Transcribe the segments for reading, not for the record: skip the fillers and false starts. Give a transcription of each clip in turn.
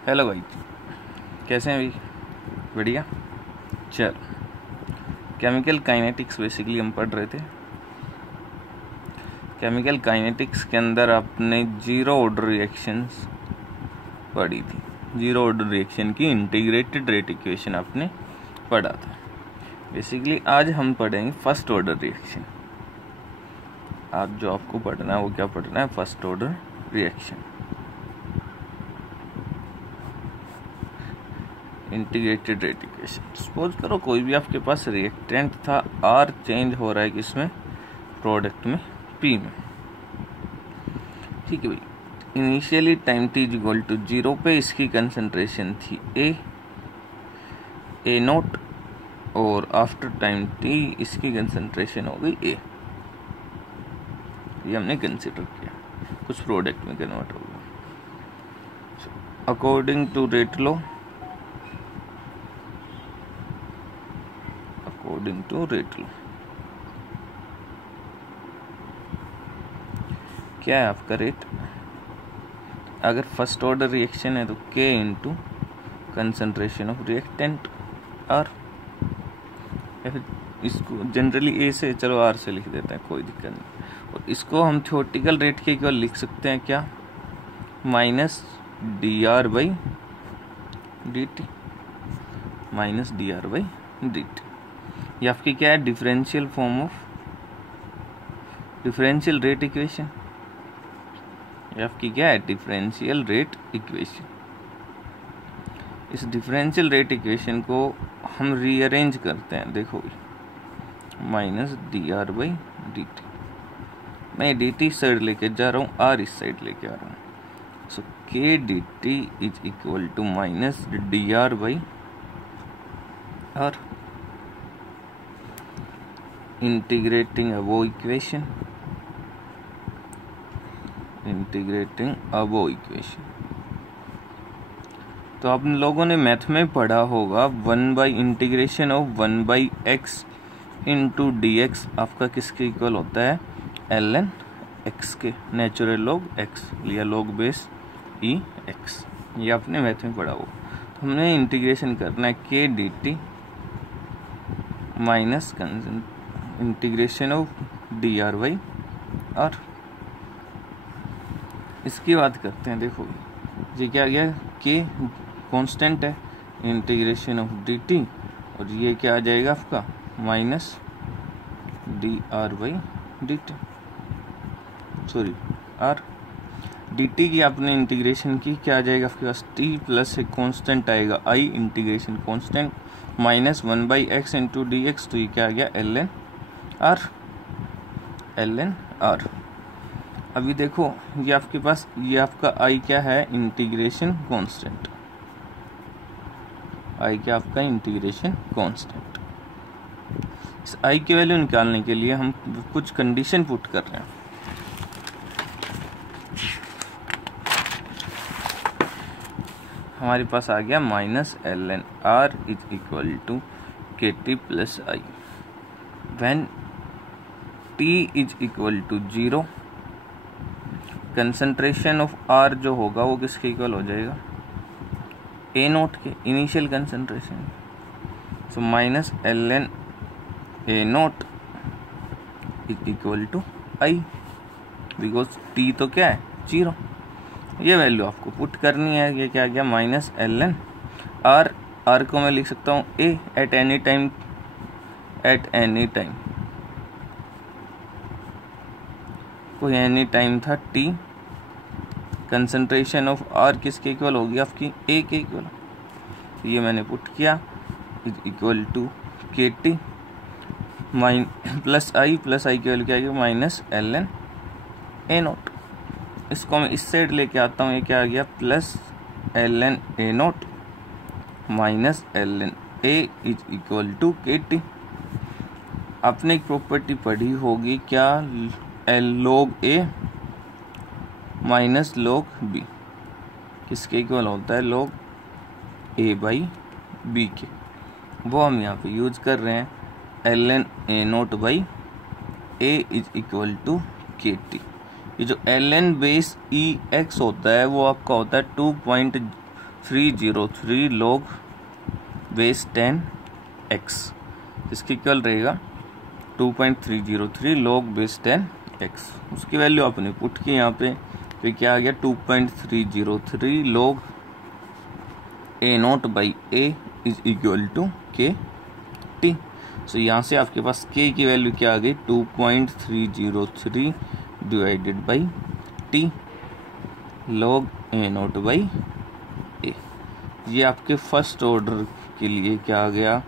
Hello भाई, कैसे हैं भाई? बढ़िया। चल, केमिकल काइनेटिक्स बेसिकली हम पढ़ रहे थे। केमिकल काइनेटिक्स के अंदर आपने जीरो ऑर्डर रिएक्शंस पढ़ी थी। जीरो ऑर्डर रिएक्शन की इंटीग्रेटेड रेट इक्वेशन आपने पढ़ा था। बेसिकली आज हम पढ़ेंगे फर्स्ट ऑर्डर रिएक्शन। आज जो आपको पढ़ना है वो क्या पढ़ना है? First order reaction, integrated rate equation. Suppose करो कोई भी आपके पास रिएक्टेंट था, आर चेंज हो रहा है किसमें? प्रोडक्ट में, पी में। ठीक है भाई। Initially time t equal to 0 पे इसकी कंसंट्रेशन थी ए नोट, और आफ्टर टाइम t इसकी कंसंट्रेशन हो गई ए। ये हमने कंसिडर किया, कुछ प्रोडक्ट में कन्वर्ट हो गया। अकॉर्डिंग टू रेट लॉ, क्या है आपका रेट? अगर फर्स्ट ऑर्डर रिएक्शन है तो K into concentration of reactant R, या फिर इसको जनरली A से, चलो R से लिख देते हैं, कोई दिक्कत नहीं। और इसको हम थ्योरेटिकल रेट के इक्वल लिख सकते हैं क्या? Minus dr by dt, minus dr by dt। ये आपकी क्या है? Differential form of differential rate equation. ये आपकी क्या है? Differential rate equation. इस डिफरेंशियल रेट इक्वेशन को हम रीअरेंज करते हैं। देखो, माइनस dr बाई dt, मैं dt साइड लेके जा रहा हूँ, r इस साइड लेके आ रहा हूँ। So k dt is equal to minus dr by r। Integrating above equation, तो आप लोगों ने मैथ में पढ़ा होगा 1 by integration of 1 by x into d x आपका किसके इक्वल होता है? ln x के, नेचुरल लॉग x लिया, लॉग बेस ई एक्स। ये आपने मैथ में पढ़ा होगा। तो हमने इंटीग्रेशन करना है k dt minus integration of dr by r। इसकी बात करते हैं। देखो, ये क्या गया? k कांस्टेंट है, इंटीग्रेशन ऑफ dt, और ये क्या आ जाएगा आपका? Minus dr by dt, sorry r। dt की आपने इंटीग्रेशन की, क्या आ जाएगा आपके पास? t प्लस एक कांस्टेंट आएगा i, integration constant, minus 1 by x into d x. तो ये क्या आ गया? ln r। अभी देखो, ये आपके पास, ये आपका i क्या है? Integration constant. i क्या आपका? Integration constant. इस i की वैल्यू निकालने के लिए हम कुछ कंडीशन पुट कर रहे हैं। हमारे पास आ गया minus ln r is equal to kt plus i। When t is equal to 0, concentration of r जो होगा वो किसके इक्वल हो जाएगा? a नोट के, initial concentration. So minus ln a naught is equal to i, because t तो क्या है? 0। ये वैल्यू आपको पुट करनी है। ये क्या गया? माइनस ln r को मैं लिख सकता हूँ a एट एनी टाइम, कोई एनी टाइम था t। कंसंट्रेशन ऑफ r किसके इक्वल होगी? आपकी a के इक्वल। तो ये मैंने पुट किया, is equal to kt plus i की वैल्यू क्या आएगी? Minus ln a naught. इसको मैं इस साइड लेके आता हूँ, ये क्या आ गया? Plus ln a naught minus ln a is equal to kt। आपने एक प्रॉपर्टी पढ़ी होगी क्या? log a minus log b किसके इक्वल होता है? log a बाई b के। वो हम यहाँ पे यूज कर रहे हैं, ln a naught by a is equal to kt। ये जो ln बेस e x होता है वो आपका होता है 2.303 log बेस 10x, इसकी इक्वल रहेगा 2.303 log बेस 10x। उसकी वैल्यू आपने पुट की यहाँ पे, फिर क्या आ गया 2.303 log a0 by a is equal to k t. So यहाँ से आपके पास k की वैल्यू क्या आ गई 2.303 divided by T log a0 by a। ये आपके फर्स्ट ऑर्डर के लिए क्या आ गया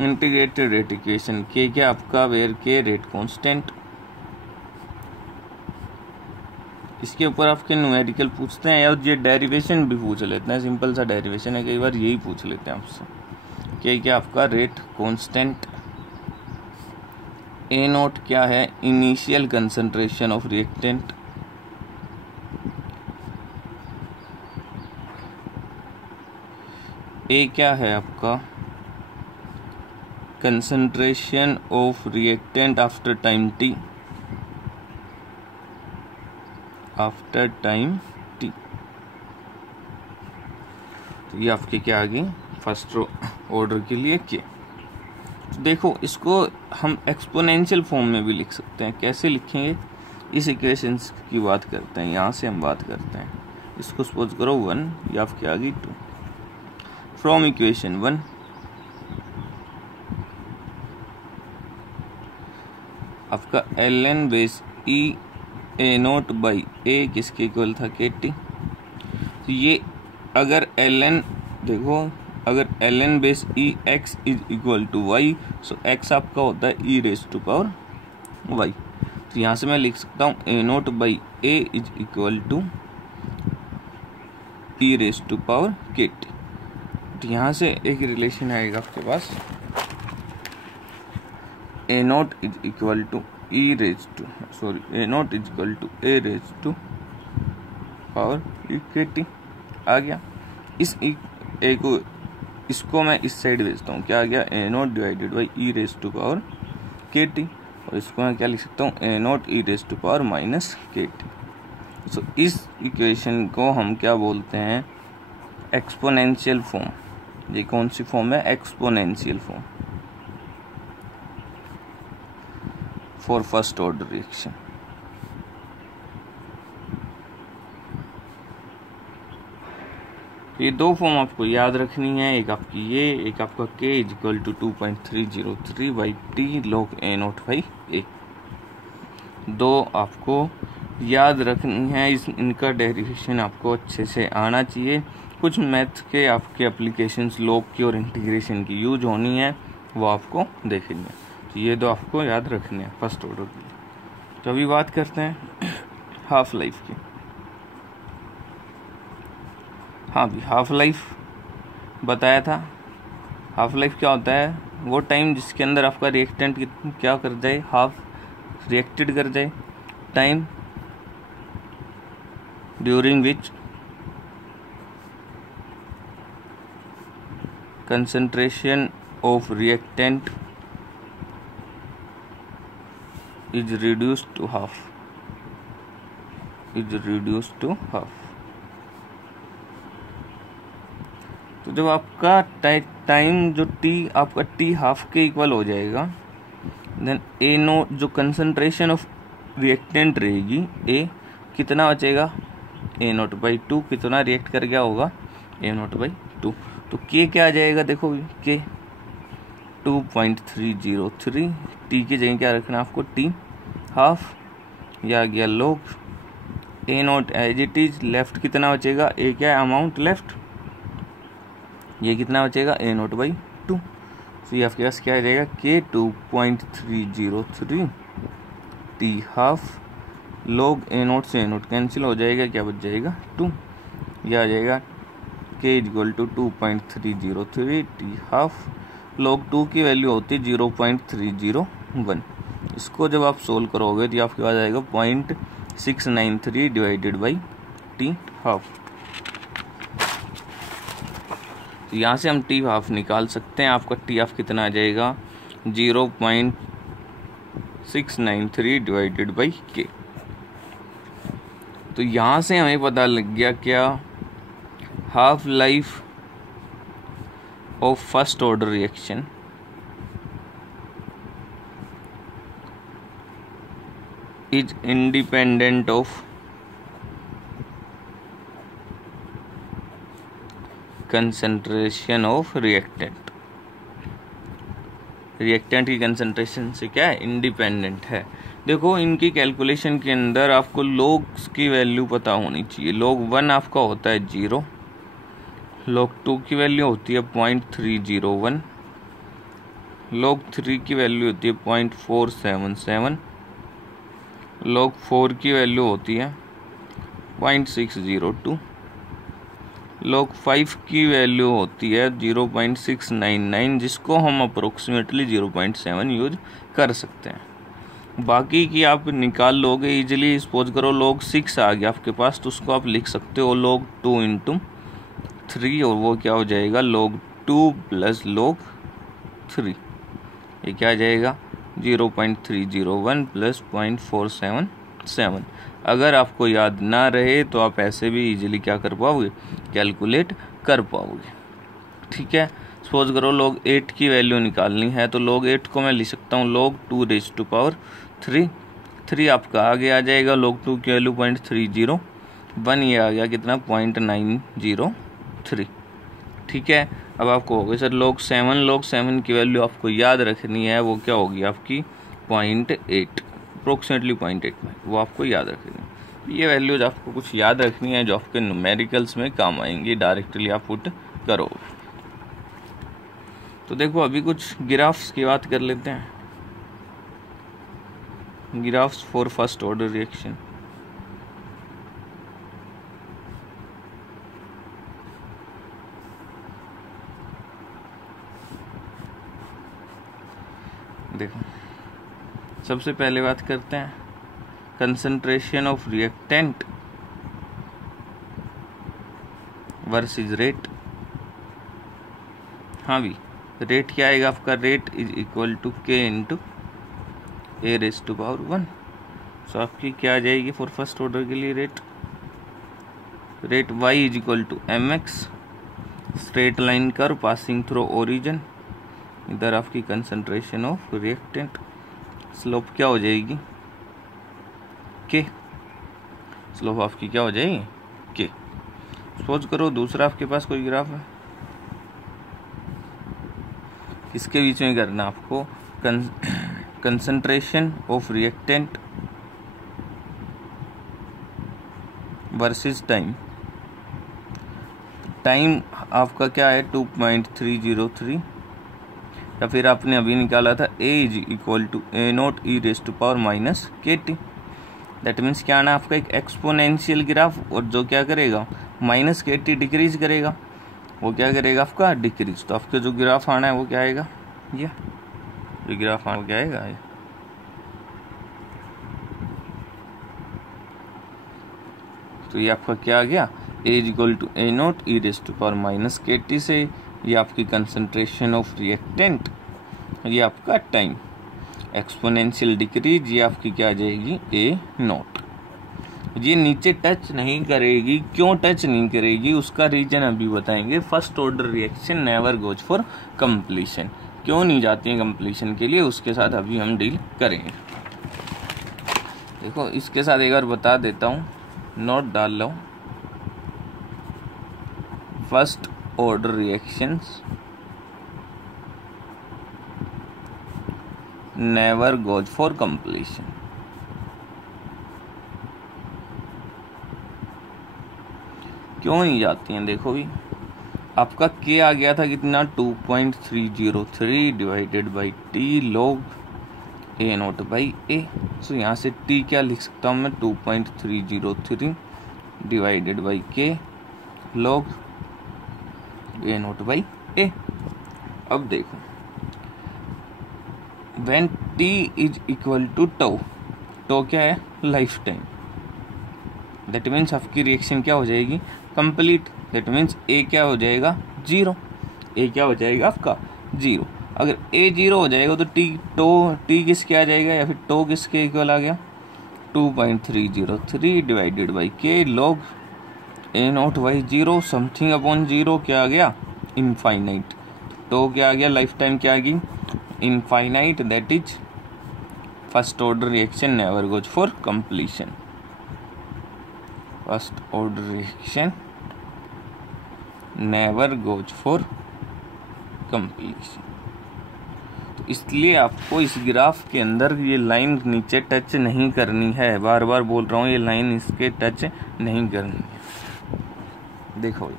इंटीग्रेटेड रेट इक्वेशन। के क्या आपका वेयर के रेट कांस्टेंट। इसके ऊपर आपके न्यूमेरिकल पूछते हैं या ये डेरिवेशन भी पूछ लेते हैं, सिंपल सा डेरिवेशन है, कई बार यही पूछ लेते हैं आपसे। क्या आपका रेट कांस्टेंट। ए नोट क्या है इनिशियल कंसंट्रेशन ऑफ रिएक्टेंट। ए क्या है आपका concentration of reactant after time T, after time T. तो ये आपके क्या आ गई फर्स्ट ऑर्डर के लिए के। तो देखो इसको हम एक्सपोनेंशियल फॉर्म में भी लिख सकते हैं। कैसे लिखेंगे, इस इक्वेशंस की बात करते हैं, यहाँ से हम बात करते हैं। इसको सपोज करो 1, ये आपकी आ गई 2। फ्रॉम इक्वेशन 1 आपका ln base e a0 by a किसके इक्वल था के टी। तो ये अगर ln देखो, अगर ln base e x is equal to y, so x आपका होता है e raise to power y। तो यहाँ से मैं लिख सकता हूँ a0 by a is equal to e raise to power k t. तो यहाँ से एक रिलेशन आएगा आपके पास, a0 is equal to e raise to a0 is equal to a raise to power e k t आ गया। इस ए को इसको मैं इस साइड भेजता हूँ, क्या आ गया a0 divided by e raise to power k t, और इसको मैं क्या लिख सकता हूँ a0 e raise to power minus k t. So इस इक्वेशन को हम क्या बोलते हैं एक्सपोनेंशियल फॉर्म। ये कौन सी फॉर्म है exponential form for first order reaction. ये दो फॉर्म आपको याद रखनी है, एक आपकी ये, एक आपका k is equal to 2.303 by t log a0 by a। दो आपको याद रखनी है, इनका डेरिवेशन आपको अच्छे से आना चाहिए। कुछ मैथ के आपके एप्लीकेशंस लॉग की और इंटीग्रेशन की यूज होनी है, वो आपको देखेंगे। तो ये दो आपको याद रखने हैं फर्स्ट ऑर्डर की। तो अभी बात करते हैं हाफ लाइफ की। हाँ भी हाफ लाइफ बताया था। हाफ लाइफ क्या होता है, वो टाइम जिसके अंदर आपका रिएक्टेंट क्या कर जाए हाफ रिएक्टेड कर जाए, time during which concentration of reactant is reduced to half, तो जब आपका टाइम जो टी आपका टी हाफ के इक्वल हो जाएगा, देन ए नो जो कंसंट्रेशन ऑफ रिएक्टेंट रहेगी ए कितना बचेगा a0 बाई 2, कितना रिएक्ट कर गया होगा a0 बाई 2। तो के क्या आ जाएगा, देखो के 2.303, टी की जगह क्या रखना है आपको टी हाफ, या गया लोग a0 as it is. Left कितना बचेगा, ए क्या है अमाउंट लेफ्ट, ये कितना बचेगा a0 बाई 2। तो ये आपके पास क्या आ जाएगा के 2.303 टी हाफ लॉग a0 से a0 कैंसिल हो जाएगा, क्या बच जाएगा 2। यह आ जाएगा k equal to 2.303 t half log 2 की वैल्यू होती है 0.301। इसको जब आप सोल्व करोगे तो आपके पास आएगा 0.693 डिवाइडेड बाई टी हाफ। तो यहाँ से हम टी हाफ निकाल सकते हैं। आपका टी हाफ कितना आ जाएगा 0.693 डिवाइडेड बाई के। तो यहाँ से हमें पता लग गया क्या half life of first order reaction is independent of concentration of reactant. Reactant की कंसंट्रेशन से क्या है, इंडिपेंडेंट है। देखो इनकी कैलकुलेशन के अंदर आपको लॉग्स की वैल्यू पता होनी चाहिए। log 1 आपका होता है 0, log 2 की वैल्यू होती है 0.301, log 3 की वैल्यू होती है 0.477, log 4 की वैल्यू होती है 0.602, log 5 की वैल्यू होती है 0.699, जिसको हम अप्रोक्सीमेटली 0.7 यूज कर सकते हैं। बाकी की आप निकाल लोगे इजीली। सपोज करो log 6 आ गया आपके पास, तो उसको आप लिख सकते हो log 2 × 3, और वो क्या हो जाएगा log 2 + log 3। ये क्या आ जाएगा 0.301 + 0.477। अगर आपको याद ना रहे तो आप ऐसे भी इजीली क्या कर पाओगे, कैलकुलेट कर पाओगे। ठीक है, सपोज करो log 8 की वैल्यू निकालनी है, तो log 8 को मैं लिख सकता हूँ log 2⁻3। 3 आपका आगे आ जाएगा, log 2 की वैल्यू 0.301, ये आ गया कितना 0.903। ठीक है, अब आपको हो गया सर log 7 की वैल्यू आपको याद रखनी है, वो क्या होगी आपकी 0.8, अप्रोक्सीमेटली 0.8, वो आपको याद रखनी है। ये वैल्यूज आपको कुछ याद रखनी है जो आपके न्यूमेरिकल्स में काम आएंगी, डायरेक्टली आप पुट करोगे। तो देखो अभी कुछ ग्राफ्स की बात कर लेते हैं। Graphs for first order reaction. देखो सबसे पहले बात करते हैं concentration of reactant versus rate. हाँ भी, रेट क्या आएगा आपका, rate is equal to K × A⁻1। So आपकी क्या आ जाएगी फॉर फर्स्ट ऑर्डर के लिए rate y is equal to mx, straight line curve passing through origin. इधर आपकी कंसंट्रेशन ऑफ रिएक्टेंट, स्लोप क्या हो जाएगी K, स्लोप आपकी क्या हो जाएगी K। सपोज करो दूसरा आपके पास कोई ग्राफ है, इसके बीच में करना आपको concentration of reactant versus time. Time आपका क्या है 2.303, या फिर आपने अभी निकाला था A is equal to A0 e⁻−KT। That means क्या आना आपका एक एक्सपोनेंशियल ग्राफ, और जो क्या करेगा -KT डिक्रीज करेगा, वो क्या करेगा आपका डिक्रीज। तो आपका जो ग्राफ आना है वो क्या आएगा, ये जो ग्राफ आना क्या आएगा ये। तो ये आपका क्या आ गया A is equal to A0 e⁻−KT से ये आपकी कंसंट्रेशन ऑफ रिएक्टेंट, ये आपका टाइम एक्सपोनेंशियल डिक्रीज, ये आपकी क्या आ जाएगी A0। ये नीचे टच नहीं करेगी, क्यों टच नहीं करेगी उसका रीजन अभी बताएंगे। First order reaction never goes for completion, क्यों नहीं जाती है कंप्लीशन के लिए, उसके साथ अभी हम डील करेंगे। देखो इसके साथ एक बार बता देता हूँ, नोट डाल लो। First order reactions never goes for completion. क्यों नहीं जाती हैं, देखो भी आपका K आ गया था कितना 2.303 divided by T log A0/A। सो यहाँ से T क्या लिख सकता हूँ मैं 2.303 divided by K log A0/A। अब देखो when T is equal to tau क्या है लाइफ टाइम, दैट मीन्स आपकी रिएक्शन क्या हो जाएगी कंप्लीट। दैट मीन्स A क्या हो जाएगा 0, A क्या हो जाएगा आपका 0। अगर A 0 हो जाएगा तो T किसके आ जाएगा, या फिर टो किसके इक्वल आ गया 2.303 divided by K log A not by zero something upon zero क्या आ गया, इनफाइनाइट। तो क्या आ गया, लाइफ टाइम क्या आ गई, infinite, that is first order reaction never goes for completion. First order reaction never goes for completion. तो इसलिए आपको इस ग्राफ के अंदर ये लाइन नीचे टच नहीं करनी है, बार बार बोल रहा हूँ, ये लाइन इसके टच नहीं करनी है। देखो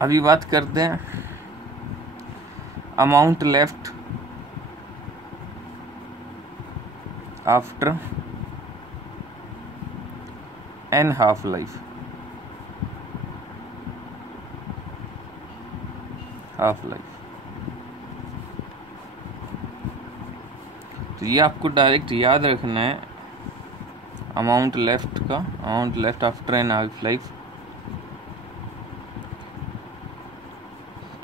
अभी बात करते हैं amount left after n half life. तो ये आपको डायरेक्ट याद रखना है, amount left after n half life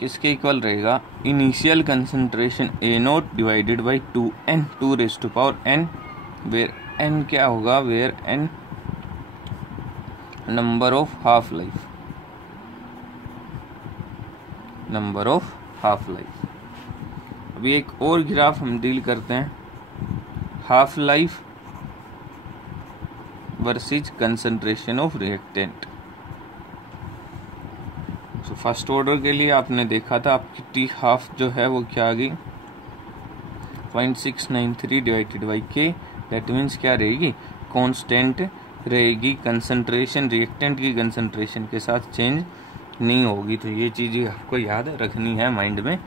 किसके इक्वल रहेगा, initial concentration a naught divided by 2n 2 raise to power n, where n क्या होगा, where n number of half life, अभी एक और ग्राफ हम डील करते हैं, half life versus concentration of reactant. तो फर्स्ट ऑर्डर के लिए आपने देखा था आपकी टी हाफ जो है वो क्या आ गई, 0.693 डिवाइडेड बाई के, दैट मीन्स क्या रहेगी, कांस्टेंट रहेगी, कंसंट्रेशन रिएक्टेंट की कंसंट्रेशन के साथ चेंज नहीं होगी। तो ये चीज़ें आपको याद रखनी है, माइंड में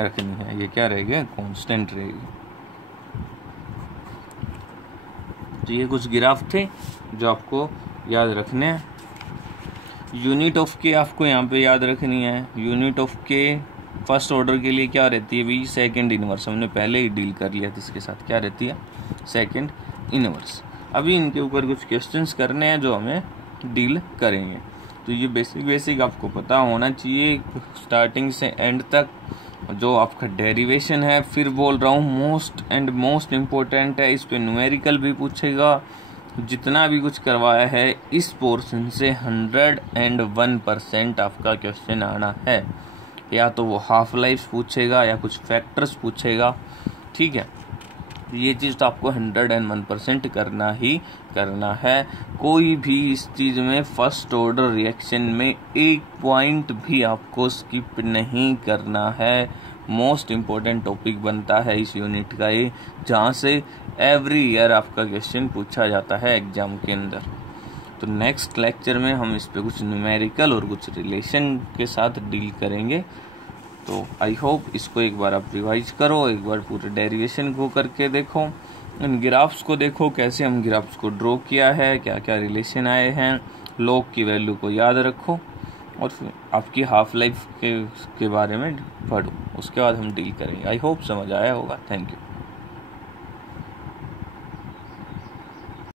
रखनी है, ये क्या रहेगा, कांस्टेंट रहेगी। तो ये कुछ ग्राफ थे जो आपको याद रखने हैं। यूनिट ऑफ के आपको यहाँ पे याद रखनी है, यूनिट ऑफ के फर्स्ट ऑर्डर के लिए क्या रहती है भाई, सेकंड इनवर्स, हमने पहले ही डील कर लिया था इसके साथ, क्या रहती है, सेकंड इनवर्स। अभी इनके ऊपर कुछ क्वेश्चंस करने हैं जो हमें डील करेंगे। तो ये बेसिक आपको पता होना चाहिए स्टार्टिंग से एंड तक, जो आपका डेरिवेशन है। फिर बोल रहा हूँ मोस्ट इम्पोर्टेंट है, इस पे न्यूमेरिकल भी पूछेगा, जितना भी कुछ करवाया है इस पोर्शन से 101% आपका क्वेश्चन आना है। या तो वो हाफ लाइफ पूछेगा या कुछ फैक्टर्स पूछेगा, ठीक है। ये चीज़ तो आपको 101% करना ही करना है। कोई भी इस चीज़ में फर्स्ट ऑर्डर रिएक्शन में एक पॉइंट भी आपको स्किप नहीं करना है। मोस्ट इम्पोर्टेंट टॉपिक बनता है इस यूनिट का ये, जहाँ से एवरी ईयर आपका क्वेश्चन पूछा जाता है एग्जाम के अंदर। तो नेक्स्ट लेक्चर में हम इस पे कुछ न्यूमेरिकल और कुछ रिलेशन के साथ डील करेंगे। तो आई होप इसको एक बार आप रिवाइज करो, एक बार पूरे डेरिवेशन को करके देखो, इन ग्राफ्स को देखो कैसे हम ग्राफ्स को ड्रॉ किया है, क्या क्या रिलेशन आए हैं, लॉग की वैल्यू को याद रखो और फिर आपकी हाफ लाइफ के बारे में पढ़ो, उसके बाद हम डील करेंगे। आई होप समझ आया होगा। Thank you.